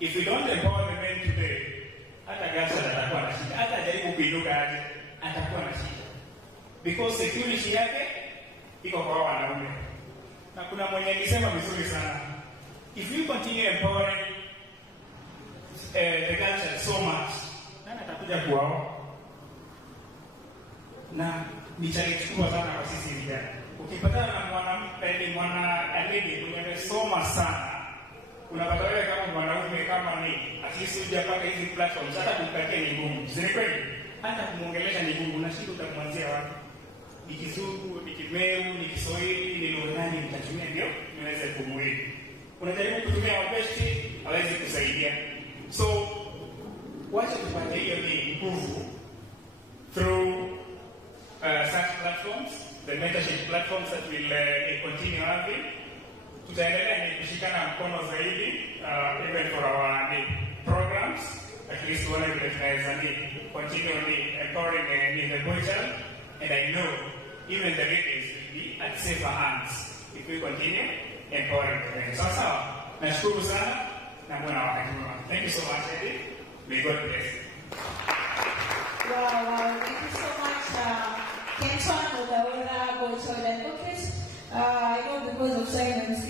If we don't empower the men today, hata Gasa atakuwa na shida, hata jaribu kuinuka aje atakuwa na shida, because security yake iko kwa wanaume. Na kuna mwenye alisema vizuri sana, if you continue empowering the culture so much, nani atakuja kuwao? Na ni challenge kubwa sana kwa sisi vijana. Ukipatana na mwana aliyeni umesoma sana, unapata wewe kama mwanaume kama ni at least hujapata hizi platforms, hata kumpatia ni ngumu. Si kweli? Hata kumuongelesha ni ngumu, na shida utamwanzia wapi? Ni Kizungu, ni Kimeru, ni Kiswahili, ni lugha gani nitatumia ndio niweze kumuhidi? Unajaribu kutumia wabesti, hawezi kusaidia. So wacha tupate hiyo ni nguvu through such platforms, the mentorship platforms that will continue having. Tutaendelea ni kushikana mkono zaidi, even for our programs, at least one of the continually empowering the boy child. And I know even the ladies will be at safer hands if we continue empowering them. So, nashukuru sana na mwana wakati mwema. Thank you so much, Eddie. May God bless you. Wow, thank you so much, Kenton Odaora, Boy Child Advocate. I know because of silence,